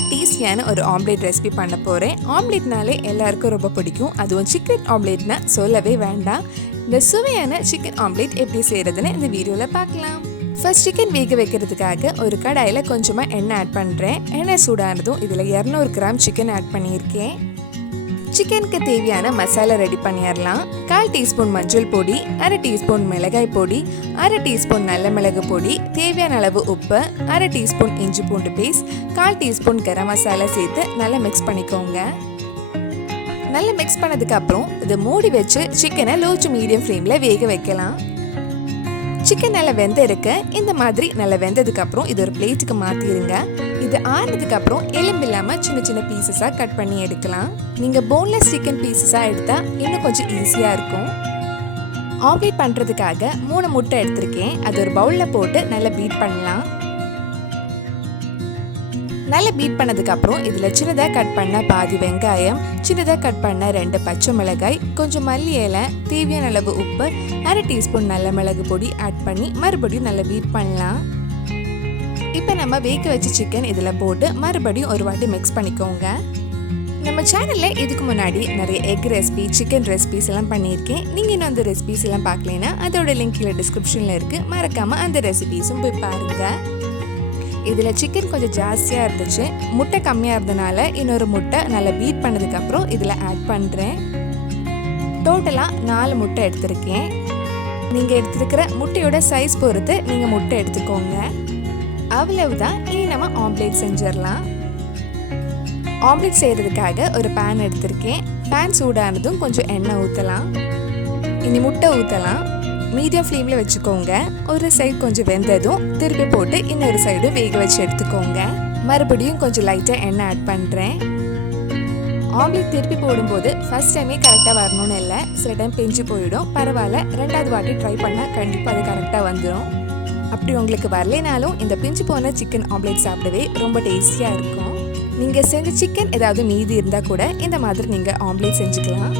சிம்பிளாக டேஸ்டியான ஒரு ஆம்லேட் ரெசிபி பண்ண போகிறேன். ஆம்லேட்னாலே எல்லாருக்கும் ரொம்ப பிடிக்கும். அதுவும் சிக்கன் ஆம்லேட்னா சொல்லவே வேண்டாம். இந்த சுவையான சிக்கன் ஆம்லேட் எப்படி செய்கிறதுன்னு இந்த வீடியோவில் பார்க்கலாம். ஃபர்ஸ்ட் சிக்கன் வேக வைக்கிறதுக்காக ஒரு கடாயில் கொஞ்சமாக எண்ணெய் ஆட் பண்ணுறேன். எண்ணெய் சூடானதும் இதில் 200 கிராம் சிக்கன் ஆட் பண்ணியிருக்கேன். சிக்கனுக்கு தேவையான மசாலா ரெடி பண்ணிடலாம். 1/4 டீஸ்பூன் மஞ்சள் பொடி, 1/2 டீஸ்பூன் மிளகாய் பொடி, 1/2 டீஸ்பூன் நல்ல மிளகு பொடி, தேவையான அளவு உப்பு, 1/2 டீஸ்பூன் இஞ்சி பூண்டு பேஸ்ட், 1/4 டீஸ்பூன் கரம் மசாலா சேர்த்து நல்லா மிக்ஸ் பண்ணிக்கோங்க. நல்லா மிக்ஸ் பண்ணதுக்கு அப்புறம் இதை மூடி வச்சு சிக்கனை லோ டு மீடியம் ஃப்ளேமில் வேக வைக்கலாம். சிக்கன் நல்லா வெந்திருக்கு. இந்த மாதிரி நல்லா வெந்ததுக்கு அப்புறம் இது ஒரு பிளேட்டுக்கு மாற்றிடுங்க. இது ஆறுனதுக்கு அப்புறம் எலும்பு இல்லாமல் சின்ன சின்ன பீசஸாக கட் பண்ணி எடுக்கலாம். நீங்கள் போன்லெஸ் சிக்கன் பீசஸாக எடுத்தால் இன்னும் கொஞ்சம் ஈஸியாக இருக்கும். ஆம்லேட் பண்ணுறதுக்காக 3 முட்டை எடுத்திருக்கேன். அது ஒரு பவுலில் போட்டு நல்லா பீட் பண்ணலாம். நல்லா பீட் பண்ணதுக்கப்புறம் இதில் சின்னதாக கட் பண்ண பாதி வெங்காயம், சின்னதாக கட் பண்ண 2 பச்சை மிளகாய், கொஞ்சம் மல்லி இலை, தேவையான அளவு உப்பு, 1/2 டீஸ்பூன் நல்ல மிளகு பொடி ஆட் பண்ணி மறுபடியும் நல்லா பீட் பண்ணலாம். இப்போ நம்ம வேக வச்ச சிக்கன் இதில் போட்டு மறுபடியும் ஒரு வாட்டி மிக்ஸ் பண்ணிக்கோங்க. நம்ம சேனலில் இதுக்கு முன்னாடி நிறைய எக் ரெசிபி, சிக்கன் ரெசிபிஸ் எல்லாம் பண்ணியிருக்கேன். நீங்கள் இன்னும் அந்த ரெசிபிஸ் எல்லாம் பார்க்கலைன்னா அதோட லிங்க் கீழே டிஸ்கிரிப்ஷனில் இருக்குது. மறக்காமல் அந்த ரெசிபிஸும் போய் பாருங்கள். இதில் சிக்கன் கொஞ்சம் ஜாஸ்தியாக இருந்துச்சு. முட்டை கம்மியாக இருந்தனால இன்னொரு முட்டை நல்லா பீட் பண்ணதுக்கப்புறம் இதில் ஆட் பண்ணுறேன். டோட்டலாக 4 முட்டை எடுத்திருக்கேன். நீங்கள் எடுத்துருக்கிற முட்டையோட சைஸ் பொறுத்து நீங்கள் முட்டை எடுத்துக்கோங்க. அவ்வளவுதான். இனி நம்ம ஆம்லேட் செஞ்சிடலாம். ஆம்லேட் செய்கிறதுக்காக ஒரு பேன் எடுத்திருக்கேன். பேன் சூடானதும் கொஞ்சம் எண்ணெய் ஊற்றலாம். இனி முட்டை ஊற்றலாம். மீடியம் ஃப்ளேமில் வச்சுக்கோங்க. ஒரு சைடு கொஞ்சம் வெந்ததும் திருப்பி போட்டு இன்னொரு சைடும் வேக வச்சு எடுத்துக்கோங்க. மறுபடியும் கொஞ்சம் லைட்டாக எண்ணெய் ஆட் பண்ணுறேன். ஆம்லேட் திருப்பி போடும்போது ஃபர்ஸ்ட் டைமே கரெக்டாக வரணும்னு இல்லை. சில டைம் பிஞ்சு போயிடும். பரவாயில்ல, 2வது வாட்டி ட்ரை பண்ணால் கண்டிப்பாக அது கரெக்டாக வந்துடும். அப்படி உங்களுக்கு வரலைனாலும் இந்த பிஞ்சு போன சிக்கன் ஆம்லேட் சாப்பிடவே ரொம்ப டேஸ்டியாக இருக்கும். நீங்கள் செஞ்ச சிக்கன் ஏதாவது மீதி இருந்தால் கூட இந்த மாதிரி நீங்கள் ஆம்லேட் செஞ்சுக்கலாம்.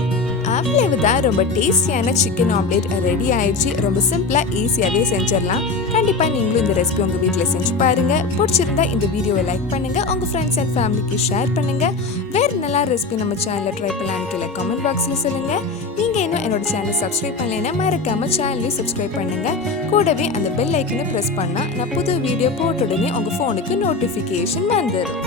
அவ்வளவுதான். ரொம்ப டேஸ்டியான சிக்கன் ஆம்லேட் ரெடி ஆயிடுச்சு. ரொம்ப சிம்பிளாக ஈஸியாகவே செஞ்சிடலாம். கண்டிப்பாக நீங்களும் இந்த ரெசிபி உங்கள் வீட்டில் செஞ்சு பாருங்கள். பிடிச்சிருந்தா இந்த வீடியோவை லைக் பண்ணுங்கள். உங்கள் ஃப்ரெண்ட்ஸ் அண்ட் ஃபேமிலிக்கு ஷேர் பண்ணுங்கள். வேறு நல்லா ரெசிபி நம்ம சேனலில் ட்ரை பண்ணலான்னு கீழே கமெண்ட் பாக்ஸில் சொல்லுங்கள். நீங்கள் இன்னும் என்னோட சேனலை சப்ஸ்கிரைப் பண்ணலைன்னா மறக்காமல் சேனலையும் சப்ஸ்கிரைப் பண்ணுங்கள். கூடவே அந்த பெல் ஐக்கனை ப்ரெஸ் பண்ணால் நான் புது வீடியோ போட்ட உடனே உங்கள் ஃபோனுக்கு நோட்டிஃபிகேஷன் வந்துடும்.